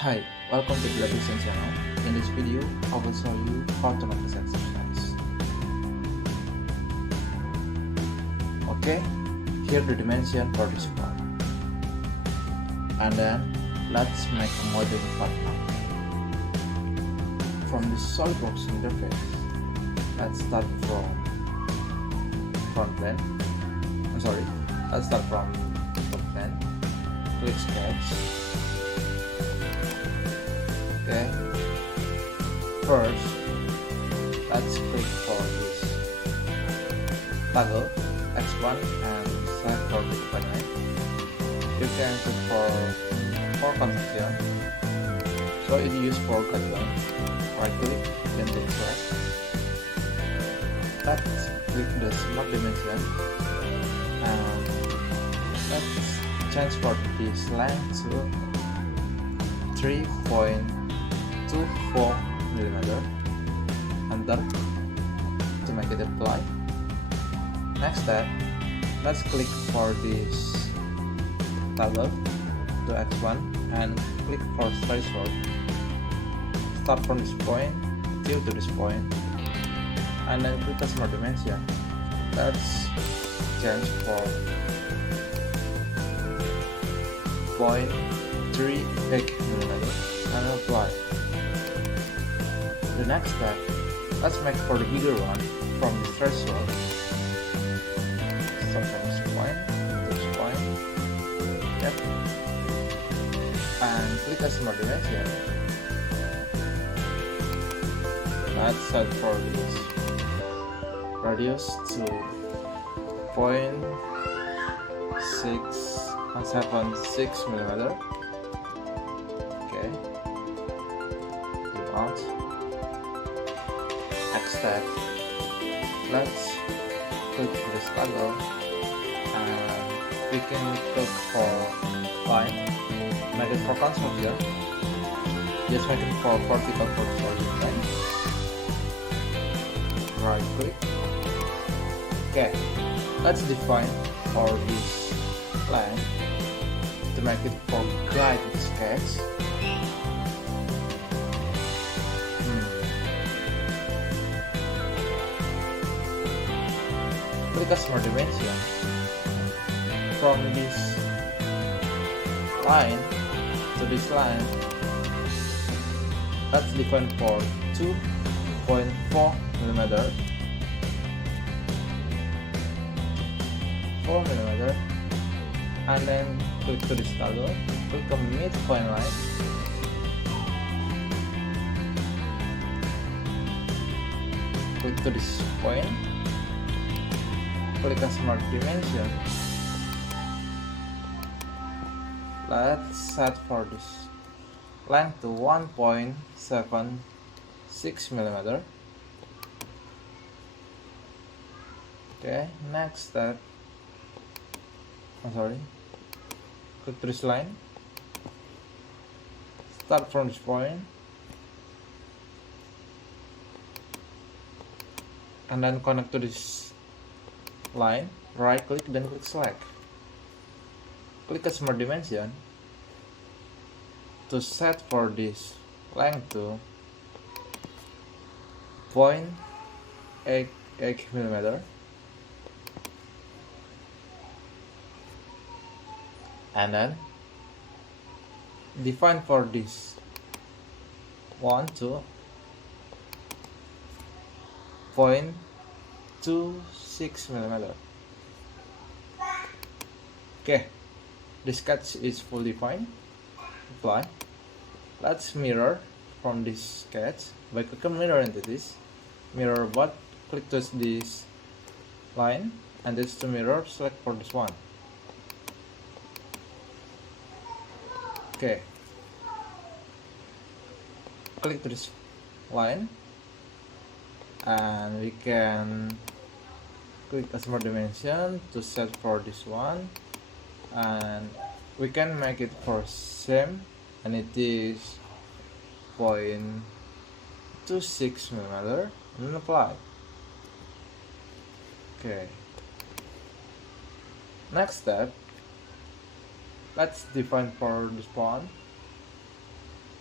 Hi, welcome to the Levision channel. In this video, I will show you how to make this exercise. Okay, here the dimension for this part. And then, let's make a modeling part now. From the SolidWorks interface, let's start from front plane. Let's start from top plane. Click sketch. Okay, first let's click for this toggle X1 and select for the coordinate. You can click for construction, so it use for guideline. Right click, then click select. Let's click the smart dimension and let's change for this length to 3.24 mm. Enter to make it apply. Next step, let's click for this toggle to X1 and click for threshold. Start from this point till to this point, and then click the smart dimension. Let's change for 0.38 mm and apply. The next step, let's make for the bigger one from the threshold. Start from this point to this point. Yep. And click the smart dimension. Let's set for this radius to 0.676 mm. Okay. Zoom out. Next step, let's click this toggle and we can click for line, make it for construction. Just make it for vertical for solid line. Right click. Okay, let's define for this line to make it for guide sketch. Click a smart dimension. From this line to this line, let's define for 2.4 mm, 4 mm, and then click to this toggle, click the midpoint line, click to this point, click a smart dimension. Let's set for this length to 1.76 mm. Okay, next step. Click to this line. Start from this point and then connect to this line. Right click, then click select. Click a smart dimension to set for this length to 0.88 mm. And then define for this one to 0.26 mm. Okay, the sketch is fully defined. Apply. Let's mirror from this sketch by clicking mirror entities. Mirror what? Click to this line and this to mirror. Select for this one. Okay. Click to this line and we can click a smart dimension to set for this one, and we can make it for same, and it is 0.26 mm, and then apply. Okay, next step, let's define for this one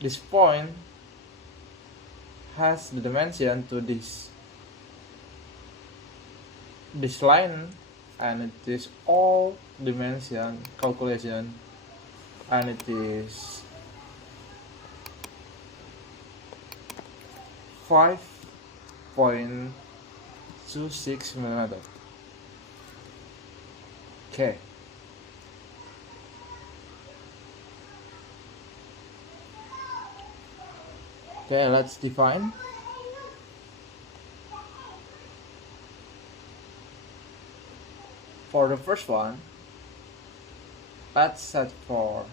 this point has the dimension to this line, and it is all dimension calculation, and it is 5.26 millimeter. Okay. Okay, let's define. For the first one, let's set for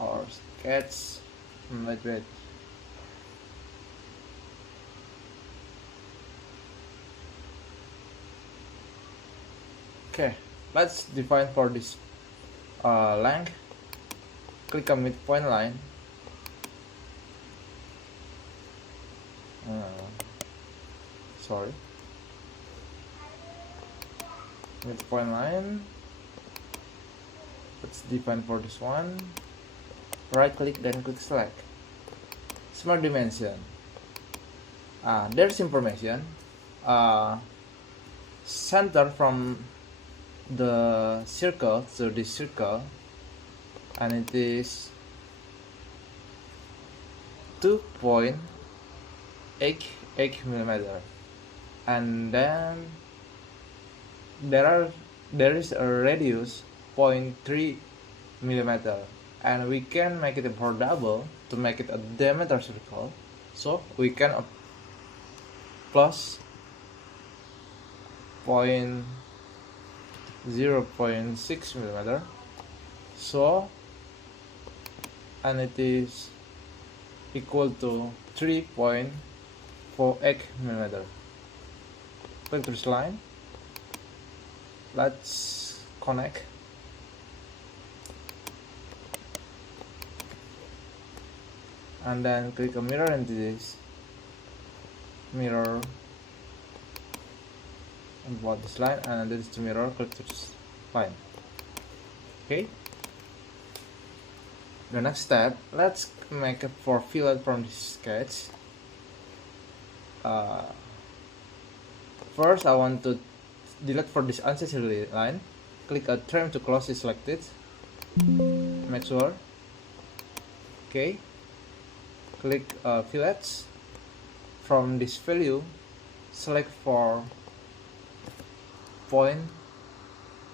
our sketch. Wait. Okay, let's define for this length. Click on midpoint line. Midpoint line. Let's define for this one. Right click, then click select. Smart dimension. There's information. Center from the circle to this circle, and it is 2.88 millimeter, and then there is a radius 0.3 millimeter, and we can make it for double to make it a diameter circle, so we can plus 0.6 millimeter, so, and it is equal to 3.48 millimeter. Click this line. Let's connect. And then click a mirror entities. Mirror about this line, and this is the mirror. Click to this line. Okay. The next step, let's make a for fillet from this sketch. First, I want to delete for this unnecessary line. Click a trim to close it selected. Make sure. Okay. Click fillets. From this value, select for 0.9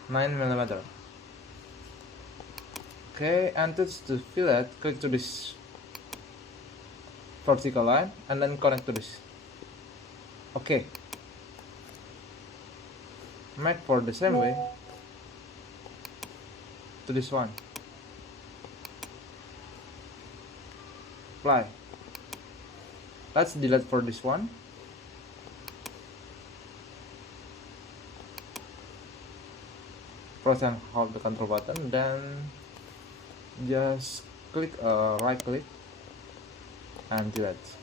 millimeter. Okay, and to fillet, click to this vertical line and then connect to this. Okay. Make for the same way to this one. Apply. Let's delete for this one. Press and hold the control button, then just click right click and delete.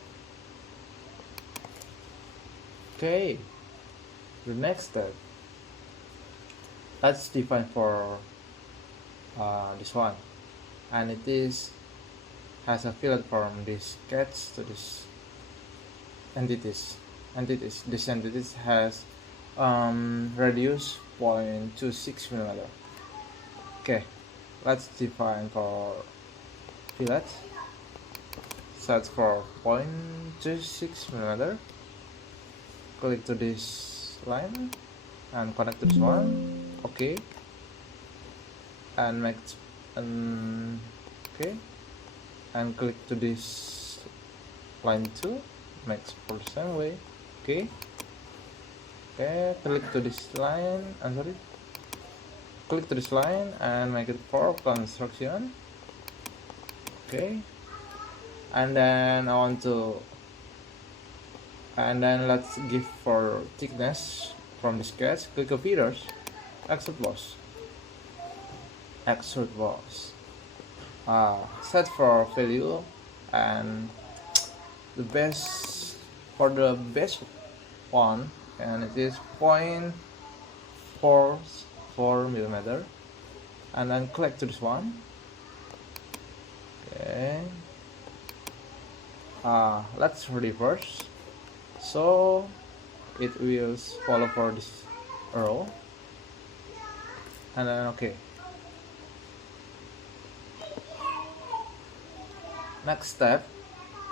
Okay, the next step, let's define for this one, and it is has a fillet from this sketch to this entities. This entities has radius 0.26 millimeter. Okay, let's define for fillet. Set for 0.26 millimeter. Click to this line and connect to this one. Okay, and make okay, and click to this line 2. Make for the same way. Okay. Okay, click to this line. Click to this line and make it for construction. Okay, and then let's give for thickness from the sketch. Click on feeders, extrude boss. Set for value, and the best one and it is 0.44 millimeter, and then click to this one. Okay, let's reverse, so it will follow for this arrow, and then okay. Next step,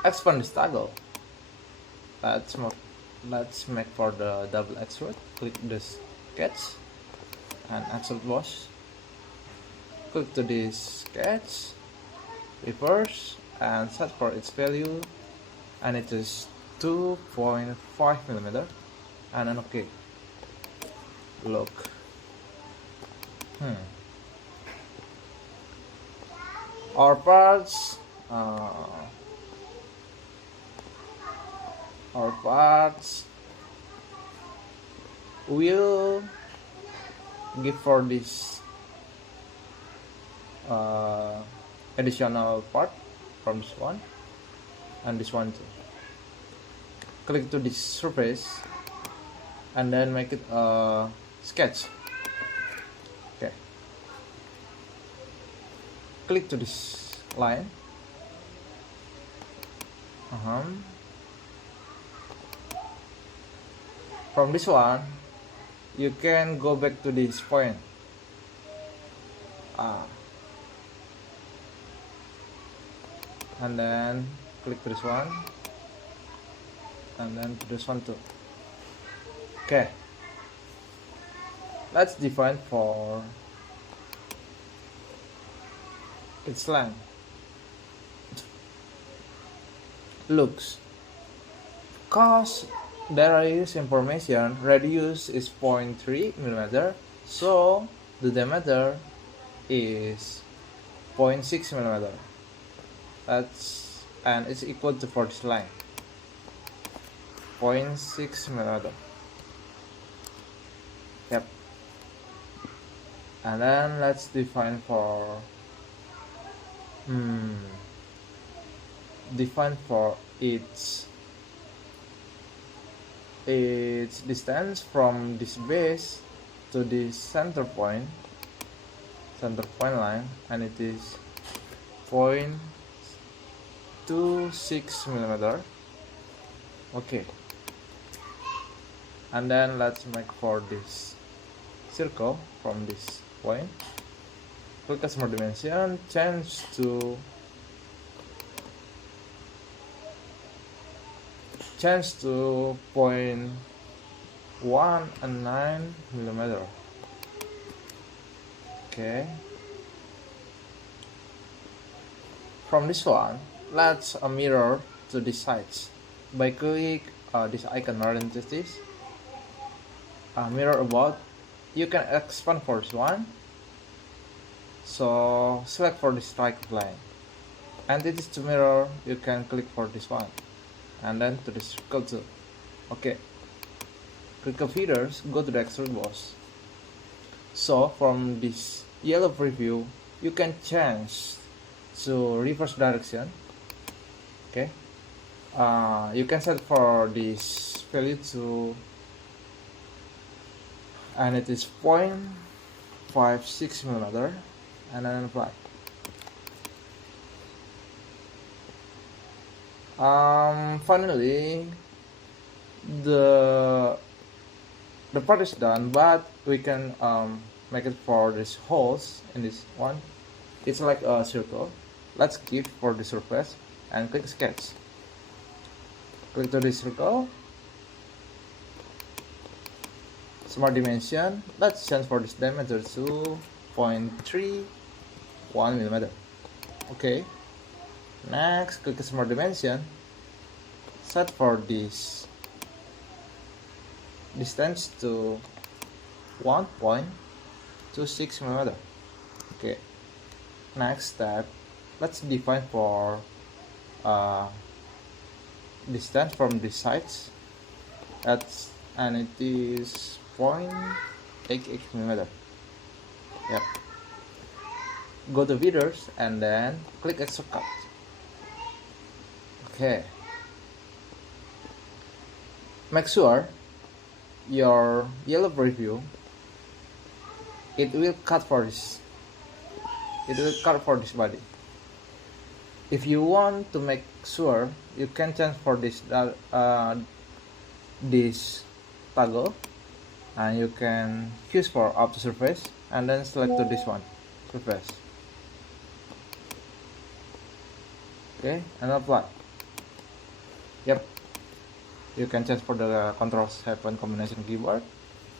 expand this toggle. Let's make for the double extrude. Click this sketch and extrude wash. Click to this sketch, reverse, and set for its value, and it is 2.5 millimeter, and then okay. Look, our parts will give for this additional part from this one and this one too. Click to this surface and then make it a sketch. Okay, click to this line. From this one you can go back to this point. And then click to this one, and then to this one too. Okay, let's define for its length. Looks, cause there is information radius is 0.3 millimeter, so the diameter is 0.6 millimeter. And it's equal to for this line 0.6 millimeter. Yep. And then let's define for its distance from this base to this center point line, and it is 0.26 millimeter. Okay, and then let's make for this circle from this point. Click customer dimension, change to 0.19 millimeter. Okay, from this one let's mirror to the sides by click this icon parenthesis, mirror about. You can expand for this one, so select for this right line, and it is to mirror. You can click for this one and then to the circle too. Okay, click of feeders, go to the extrude wash. So from this yellow preview you can change to reverse direction. Okay, you can set for this value to, and it is 0.56 millimeter, and then apply. Finally the part is done, but we can make it for these holes in this one. It's like a circle. Let's give for the surface and click sketch. Click to this circle, smart dimension. Let's change for this diameter to 0.31 millimeter. Okay, next click smart dimension, set for this distance to 1.26 millimeter. Okay, next step, let's define for distance from the sides, and it is 0.88 millimeter. Yep. Go to feeders and then click extrude cut. Okay, make sure your yellow preview, it will cut for this. It will cut for this body. If you want to make sure, you can change for this toggle, and you can choose for auto surface and then select to this one, surface. Okay, and apply. Yep, you can change for the Control 7 combination keyboard.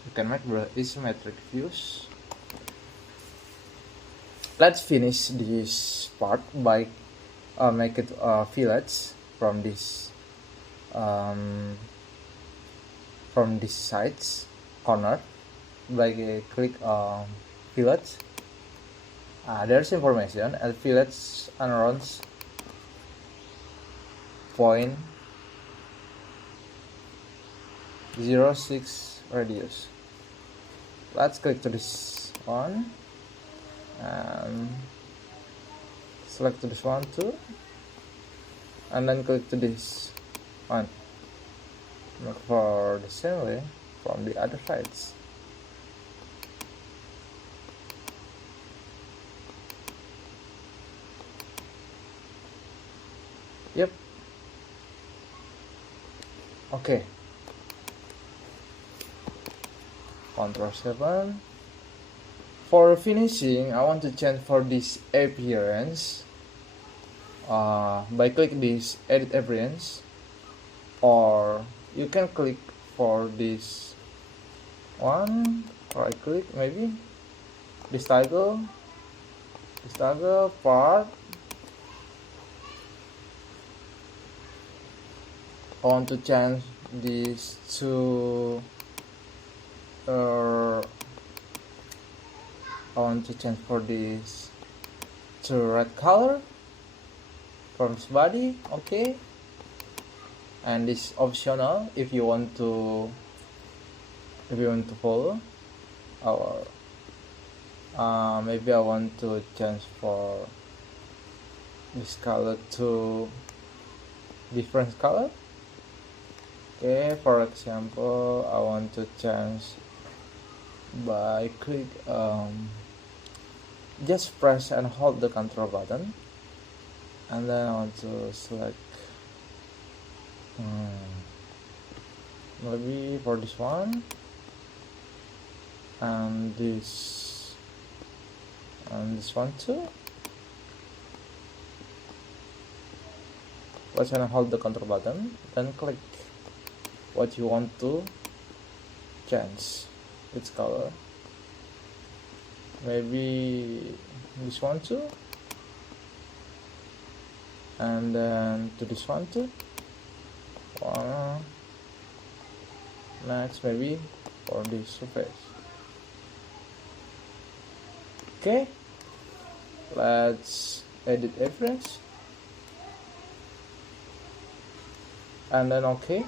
You can make the isometric views. Let's finish this part by make it fillets from this sides corner by click fillets. There's information and fillets and rounds .06 radius. Let's click to this one and select to this one too, and then click to this one. Look for the same way from the other sides. Yep. Okay. Control 7. For finishing, I want to change for this appearance by click this edit appearance, or you can click for this one, right click maybe this toggle part. I want to change this to I want to change for this to red color from this body. Okay, and this optional if you want to follow, or maybe I want to change for this color to different color. Okay, for example, I want to change by click just press and hold the control button, and then I want to select maybe for this one and this one too. Press and hold the control button, then click what you want to change its color. Maybe this one too, and then to this one too. Next maybe for this surface. Okay, let's edit appearance, and then okay.